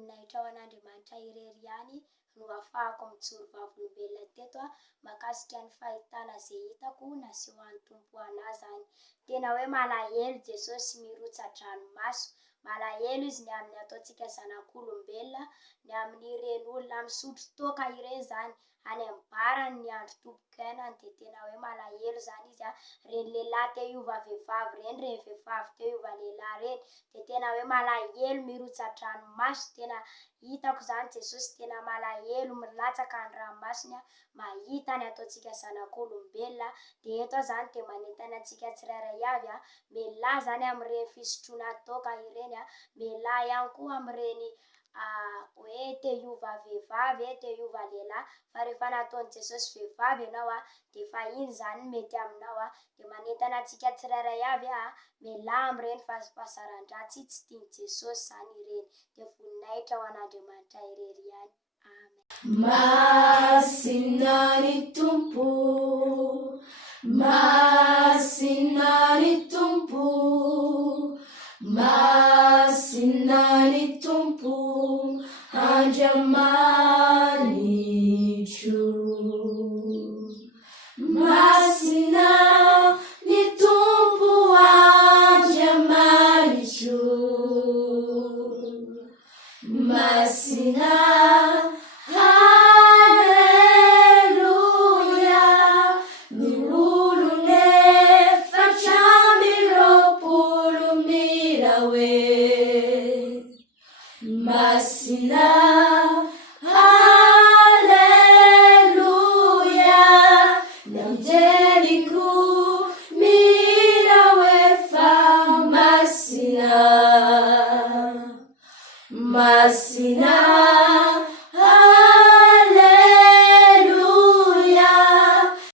Nahitra ho an'Andriamanitra irery ihany no ahafahako mijoro vavolombelona teto mahakasika ny fahitana izay hitako naseho an'ny Tompo anahy zany. Tena hoe malahelo Jesosy mirotsa-dranomaso. Malahelo izy ny amin'ny ataontsika zanak'olombelona, ny amin'ireny olona misotro toaka ireny zany. Any amin'ny barany ny andro tompo-kainany dia tena hoe malahelo zany izy. Reny lehilahy te hiova vehivavy reny, reny vehivavy te hiova lehilahy reny, dia tena hoe malahelo mirotsa-dranomaso. Tena hitako zany Jesosy tena malahelo milatsaka ny ranomasony mahita ny ataontsika zanak'olombelona. Dia eto zany dia manentana antsika tsirairay avy mialahy zany amin'ireny fisotroana toaka ireny, mialahy ihany koa amin'ireny hoe te hiova vehivavy, te hiova lehilahy. Fa rehefa nataon'i Jesosy vehivavy ianao dia efa iny zany mety aminao. Dia manentana antsika tsirairay avy mialahy amin'ireny fahazaran-dratsy tsy tian'i Jesosy zany ireny. Dia voninahitra ho an'Andriamanitra irery ihany. Amen. Masina ny Tompo, masina ny Tompo, masina ny Tompo, Andriamanitro. Masina ny Tompo, Andriamanitro. Masina, haleluya, nurune facciami rompolo mirawe. Masina, haleluya, namjeliku mirawe fa masina. Masina